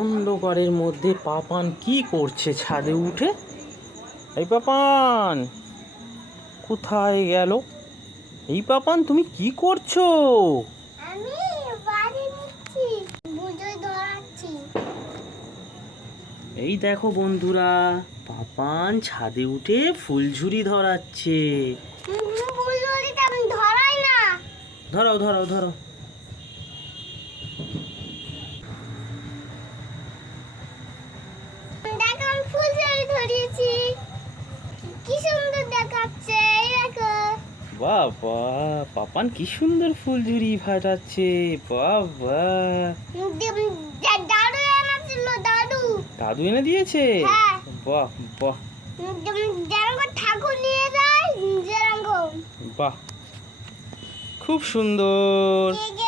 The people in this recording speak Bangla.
অন্ধকারের মধ্যে পাপান কি করছে ছাদে উঠে? এই পাপান কোথায় গেল? এই পাপান তুমি কি করছো? আমি বাড়ি নিচ্ছি, বুঝে ধরাচ্ছি। এই দেখো বন্ধুরা, পাপান ছাদে উঠে ফুলঝুরি ধরাচ্ছে। বুঝলিটা আমি ধরাই না। ধরাও ধরাও ধরাও। দেখো আমি ফুল ঝাড়ি ধরিয়েছি, কি সুন্দর দেখাচ্ছে। এই দেখো। বাবা, পাপান কি সুন্দর ফুলঝুরি ফাটাচ্ছে। বাবা, দাদু এনেছিল, দাদু। দাদু এনে দিয়েছে? হ্যাঁ। বাহ বাহ যেরকম ঠাকুর নিয়ে যায়, যেরকম। বাহ, খুব সুন্দর। কে